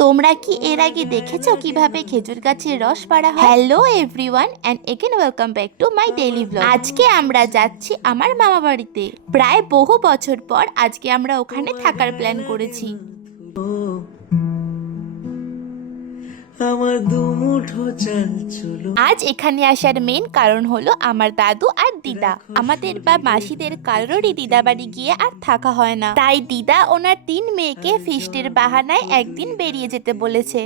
তোমরা কি এর আগে দেখেছ কীভাবে খেজুর গাছের রস পাড়া হয়? Hello everyone and again welcome back to my daily blog আজকে আমরা যাচ্ছি আমার মামা বাড়িতে প্রায় বহু বছর পর আজকে আমরা ওখানে থাকার প্ল্যান করেছি। আমার দুমুঠো চাল চুলো আজ এখানে আসার মেন কারণ হলো আমার দাদু আর দিদা। আমাদের বা মাসিদের কারোরই দিদা বাড়ি গিয়ে আর থাকা হয় না। তাই দিদা ওনার তিন মেয়েকে ফিস্টের বাহানায় একদিন বেরিয়ে যেতে বলেছে।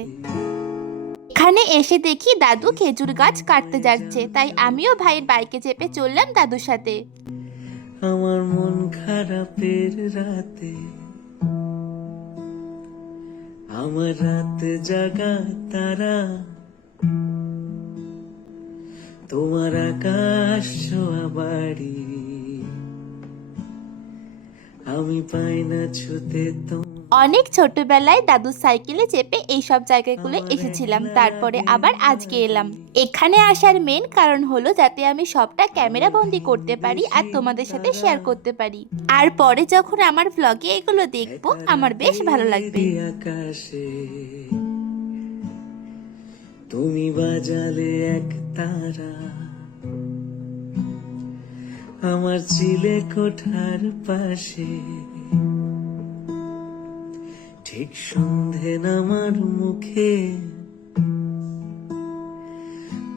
এখানে এসে দেখি দাদু খেজুর গাছ কাটতে যাচ্ছে। তাই আমিও ভাইয়ের বাইকে চেপে চললাম দাদুর সাথে। আমার মন খারাপের রাতে। আমার রাত জাগা তারা। তোমার আকাশ বাড়ি। আমি পাই না ছুতে তোমার অনেক ছোটবেলায় দাদুর সাইকেলে চেপে এই সব জায়গাগুলো এসেছিলাম। তারপরে আবার আজকে এলাম। এখানে আসার মেন কারণ হলো যাতে আমি সবটা ক্যামেরা বন্দি করতে পারি আর তোমাদের সাথে শেয়ার করতে পারি। আর পরে যখন আমার ভ্লগে এগুলো দেখব আমার বেশ ভালো লাগবে। তুমি বাজালে এক তারা। আমার চিলে কোঠার পাশে ঠিক সন্ধে নামার মুখে।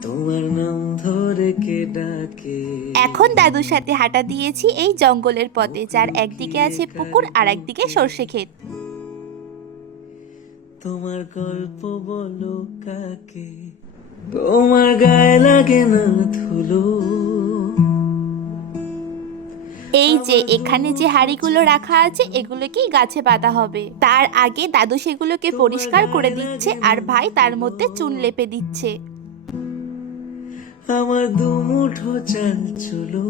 তোমার নাম ধরে কে ডাকে? এখন দাদুর সাথে হাঁটা দিয়েছি এই জঙ্গলের পথে যার একদিকে আছে পুকুর আর একদিকে সর্ষে ক্ষেত। তোমার গল্প বলো কাকে? তোমার গায়ে লাগে না ধুলো। এই যে এখানে যে হাড়িগুলো রাখা আছে এগুলোকেই গাছে বাঁধা হবে। তার আগে দাদু সেগুলোকে পরিষ্কার করে দিচ্ছে আর ভাই তার মধ্যে চুন লেপে দিচ্ছে। আমার দুমুঠো চাল চুলো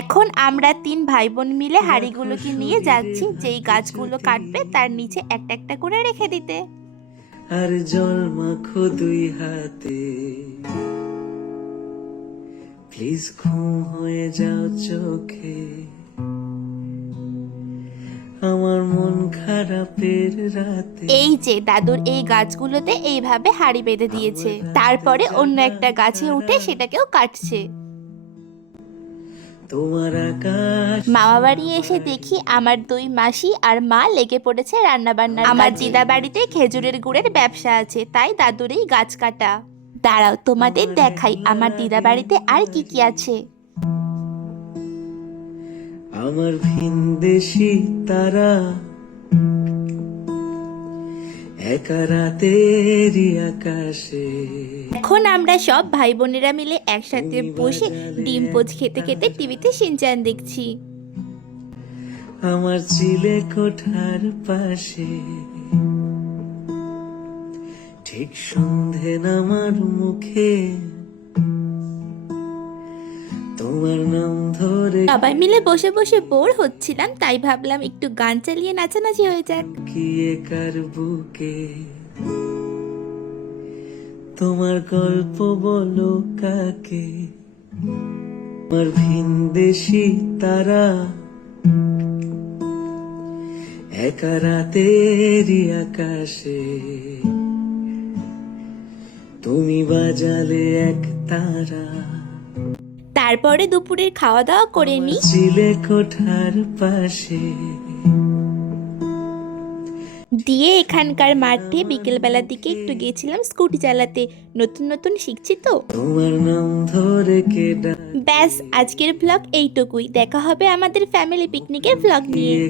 এখন আমরা তিন ভাই বোন মিলে হাড়িগুলোকে নিয়ে যাচ্ছি যেই গাছগুলো কাটবে তার নিচে একটা একটা করে রেখে দিতে। আর জল মাখো দুই হাতে। প্লিজ ঘুম হয়ে যাও চোখে। আমার মন খারাপের রাতে। এই যে দাদুর এই গাছগুলোতে এইভাবে হাড়ি বেঁধে দিয়েছে। তারপরে অন্য একটা গাছে উঠে সেটাকেও কাটছে। তোমার আকাশ। মামা বাড়ি এসে দেখি আমার দুই মাসি আর মা লেগে পড়েছে রান্না বান্না আমার দিদা বাড়িতে খেজুরের গুড়ের ব্যবসা আছে তাই দাদুর এই গাছ কাটা। দাঁড়াও তোমাদের দেখাই আমার দিদা বাড়িতে আর কি কি আছে। আমার ভিনদেশি তারা একা রাতেরই আকাশে। এখন আমরা সব ভাই বোনেরা মিলে একসাথে বসে ডিম পোচ খেতে খেতে টিভিতে সিনচান দেখছি। আমার চিলে কোঠার পাশে। ঠিক সন্ধে নামার মুখে। তোমার নাম ধরে সবাই মিলে বসে বসে বোর হচ্ছিলাম তাই ভাবলাম একটু গান চালিয়ে নাচানাচি হয়ে যাক। কিয়ে কার বুকে? তোমার গল্প বলো কাকে? আমার ভিনদেশি তারা? একা রাতেরই আকাশে। তুমি বাজালে এক তারা। তারপরে দুপুরের খাওয়া দাওয়া করে নি। চিলে কোঠার পাশে। দিয়ে এখানকার মাঠে বিকেলবেলার দিকে একটু গিয়েছিলাম স্কুটি চালাতে। নতুন নতুন শিখছি তো। তোমার নাম ধরে কে ডাক? ব্যাস আজকের ব্লগ এইটুকুই। দেখা হবে আমাদের ফ্যামিলি পিকনিকের ব্লগ নিয়ে।